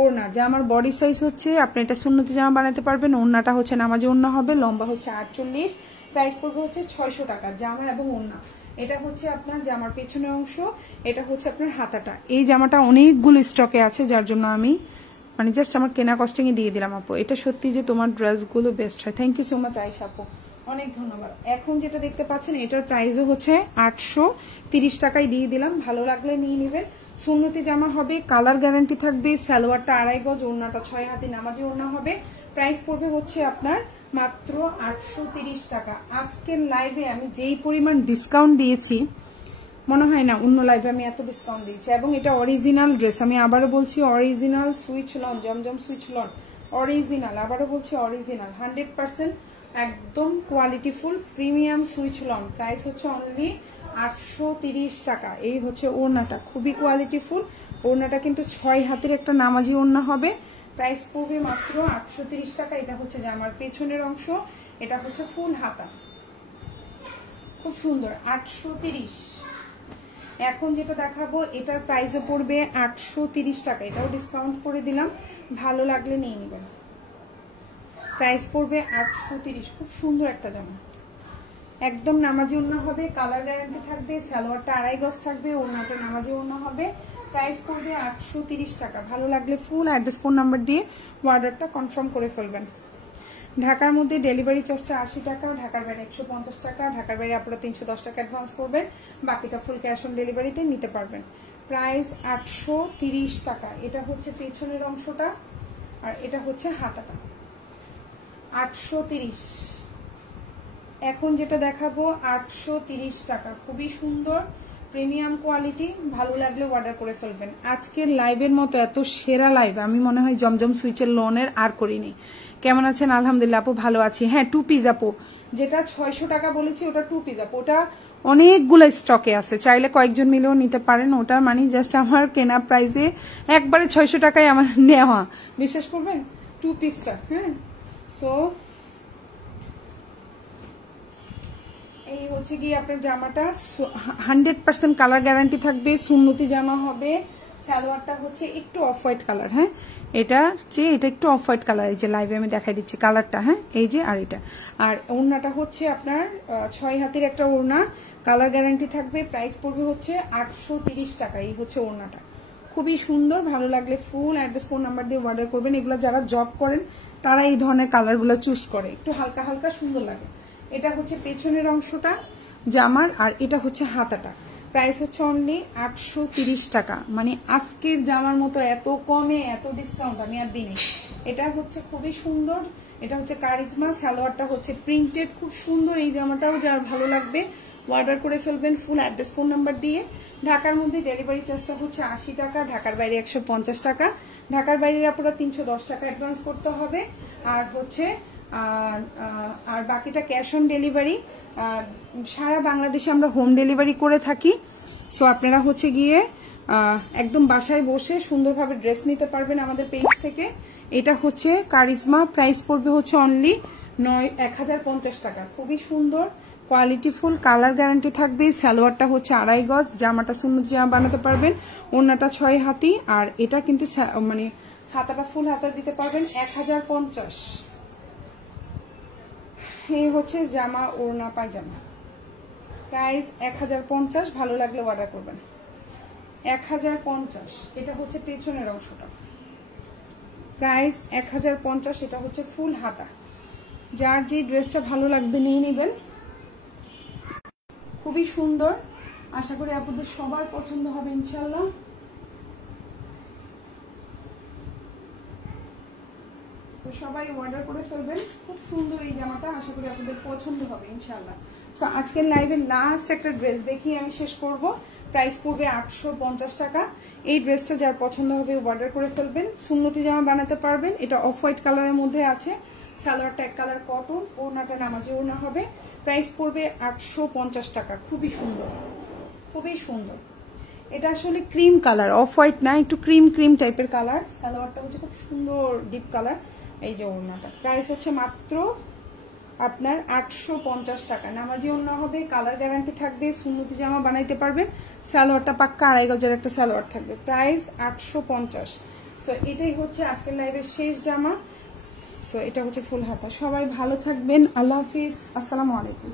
ওড়না। জামার বডি সাইজ হচ্ছে, আপনি এটা সুন্নতি জামা বানাতে পারবেন। ওড়নাটা হচ্ছে নামাজি ওড়না হবে, লম্বা হচ্ছে 48, প্রাইস পড়বে হচ্ছে 600 টাকা জামা এবং ওড়না। এটা হচ্ছে আপনার জামার পেছনের অংশ, এটা হচ্ছে আপনার হাতাটা। এই জামাটা অনেকগুলো স্টকে আছে, যার জন্য আমি মানে জাস্ট আমার কেনা কস্টিংয়ে দিয়ে দিলাম আপু। এটা সত্যি যে তোমার ড্রেসগুলো বেস্ট হয়। Thank you so much Ayesha আপু, অনেক ধন্যবাদ। এখন যেটা দেখতে পাচ্ছেন এটার প্রাইসও হচ্ছে 830 টাকায় দিয়ে দিলাম, ভালো লাগলে নিয়ে নেবেন। সুন্নতি জামা হবে, কালার গ্যারান্টি থাকবে, সালোয়ারটা 2.5 গজ, ওড়নাটা 6 হাতি নামাজি ওড়না হবে। প্রাইস পড়বে হচ্ছে আপনার মাত্র 830 টাকা। আজকের লাইভে আমি যেই পরিমাণ ডিসকাউন্ট দিয়েছি, মনে হয় না অন্য লাইভে আমি এত ডিসকাউন্ট দিয়েছি। এবং এটা অরিজিনাল ড্রেস, আমি আবারও বলছি অরিজিনাল সুইচ লন, জমজম সুইচ লন অরিজিনাল, আবারও বলছি অরিজিনাল 100% একদম কোয়ালিটিফুল প্রিমিয়াম সুইচ লন। প্রাইস হচ্ছে অনলি 830 টাকা। এই হচ্ছে ওড়নাটা, খুবই কোয়ালিটিফুল ওড়নাটা, কিন্তু 6 হাতের একটা নামাজি ওড়না হবে। প্রাইস পড়বে মাত্র 830 টাকা। এটা হচ্ছে জামার পেছনের অংশ, এটা হচ্ছে ফুল হাতা, খুব সুন্দর 830। এখন যেটা দেখাবো এটার প্রাইসও পড়বে 830 টাকা, এটাও ডিসকাউন্ট করে দিলাম, ভালো লাগলে নিয়ে নেবেন। প্রাইস পড়বে 830। খুব সুন্দর একটা জামা, একদম নামাজি ওড়না হবে, কালার গ্যারান্টি থাকবে, সালোয়ারটা 2.5 গজ থাকবে, ওড়নাটা নামাজি ওড়না হবে। প্রাইস পড়বে 830 টাকা। ভালো লাগলে ফুল অ্যাড্রেস ফোন নাম্বার দিয়ে অর্ডারটা কনফার্ম করে ফেলবেন। ঢাকার মধ্যে ডেলিভারি চার্জটা 80 টাকা, ঢাকার বাইরে 150 টাকা, ঢাকার বাইরে আপনারা 310 টাকা অ্যাডভান্স করবেন, বাকিটা ফুল ক্যাশ অন ডেলিভারিতে নিতে পারবেন। প্রাইস 830 টাকা। এটা হচ্ছে পেছনের অংশটা, আর এটা হচ্ছে হাতাটা। 830। এখন যেটা দেখাবো 830 টাকা, খুবই সুন্দর প্রিমিয়াম কোয়ালিটি। ভালো লাগলে অর্ডার করে ফেলবেন। আজকের লাইভের মতো এত সেরা লাইভ আমি মনে হয় জমজম সুইচের লোনের আর করিনি। কেমন আছেন? আলহামদুলিল্লাহ আপু ভালো আছি। হ্যাঁ 2 পিস আপু, যেটা 600 টাকা বলেছি ওটা 2 পিস আপু, ওটা অনেকগুলো স্টকে আছে, চাইলে কয়েকজন মিলেও নিতে পারেন। ওটার মানে জাস্ট আমার কেনা প্রাইসে একবারে 600 টাকায় আমার নেওয়া, বিশ্বাস করবেন 2 পিসটা। হ্যাঁ সো এই হচ্ছে কি আপনার জামাটা 100% কালার গ্যারান্টি থাকবে, সুন্নতি জামা হবে। সালোয়ারটা হচ্ছে একটু অফ হোয়াইট কালার। হ্যাঁ এটা একটু অফ হোয়াইট কালার, এই যে লাইভে আমি দেখাই দিচ্ছি কালারটা। হ্যাঁ এই যে, আর এটা, আর ওড়নাটা হচ্ছে আপনার 6 হাতের একটা ওড়না, কালার গ্যারান্টি থাকবে। প্রাইস পড়বে হচ্ছে 830 টাকা। এই হচ্ছে ওড়নাটা, খুবই সুন্দর। ভালো লাগলে ফুল অ্যাড্রেস ফোন নাম্বার দিয়ে অর্ডার করবেন। এগুলো যারা জব করেন তারা এই ধরনের কালারগুলো চুজ করে, একটু হালকা হালকা সুন্দর লাগে। এটা হচ্ছে পেছনের অংশটা জামার, আর এটা হচ্ছে হাতাটা। প্রাইস হচ্ছে অনলি 830 টাকা। মানে আজকের জামার মতো এত কমে এত ডিসকাউন্ট আমি আর দিই। এটা হচ্ছে খুবই সুন্দর, এটা হচ্ছে কারিজমা। সালোয়ারটা হচ্ছে প্রিন্টেড, খুব সুন্দর। এই জামাটাও যার ভালো লাগবে অর্ডার করে ফেলবেন ফুল অ্যাড্রেস ফোন নাম্বার দিয়ে। ঢাকার মধ্যে ডেলিভারি চার্জটা হচ্ছে 80 টাকা, ঢাকার বাইরে 150 টাকা। ঢাকার বাইরে আপনারা 310 টাকা অ্যাডভান্স করতে হবে, আর হচ্ছে আর বাকিটা ক্যাশ অন ডেলিভারি। সারা বাংলাদেশে আমরা হোম ডেলিভারি করে থাকি। সো আপনারা হচ্ছে গিয়ে একদম বাসায় বসে সুন্দরভাবে ড্রেস নিতে পারবেন আমাদের পেজ থেকে। এটা হচ্ছে কারিজমা, প্রাইস পড়বে হচ্ছে অনলি 1050 টাকা। খুবই সুন্দর কোয়ালিটি ফুল, কালার গ্যারান্টি থাকবে। সালোয়ারটা হচ্ছে 2.5 গজ, জামাটা সুন্নত জামা বানাতে পারবেন। ওড়নাটা 6 হাতি, আর এটা কিন্তু মানে হাতাটা ফুল হাতা দিতে পারবেন। 1050। এই হচ্ছে জামা, ওড়না, পায়জামা। প্রাইস 1050। ভালো লাগলে অর্ডার করবেন। 1050। এটা হচ্ছে পেছনের অংশটা, প্রাইস 1050। এটা হচ্ছে ফুল হাতা। যার যে ড্রেসটা ভালো লাগবে নিয়ে নেবেন। খুবই সুন্দর, আশা করি আপনাদের সবার পছন্দ হবে ইনশাল্লাহ। তো সবাই অর্ডার করে ফেলবেন। খুব সুন্দর এই জামাটা, আশা করি আপনাদের পছন্দ হবে ইনশাল্লাহ। সো আজকের লাইভের লাস্ট একটা ড্রেস দেখিয়ে আমি শেষ করব। প্রাইস পড়বে 850 টাকা। এই ড্রেসটা যার পছন্দ হবে অর্ডার করে ফেলবেন। সুন্নতি জামা বানাতে পারবেন। এটা অফ হোয়াইট কালারের মধ্যে আছে, সালোয়ারটা এক কালার কটন, ওড়নাটা নামাজি ওড়না হবে। প্রাইস পড়বে 850 টাকা। খুবই সুন্দর, খুবই সুন্দর। এটা আসলে ক্রিম কালার, অফ হোয়াইট না, একটু ক্রিম ক্রিম টাইপের কালার। সালোয়ারটা হচ্ছে খুব সুন্দর ডিপ কালার। এই যে ওড়নাটা, প্রাইস হচ্ছে মাত্র আপনার 850 টাকা। নামাজি ওড়না হবে, কালার গ্যারান্টি থাকবে, সুন্নতি জামা বানাইতে পারবেন। সালোয়ারটা পাক্কা 2.5 গজের একটা সালোয়ার থাকবে। প্রাইস 850। সো এটাই হচ্ছে আজকের লাইভের শেষ জামা। সো এটা হচ্ছে ফুল হাতা। সবাই ভালো থাকবেন, আল্লাহ হাফিজ, আসসালামু আলাইকুম।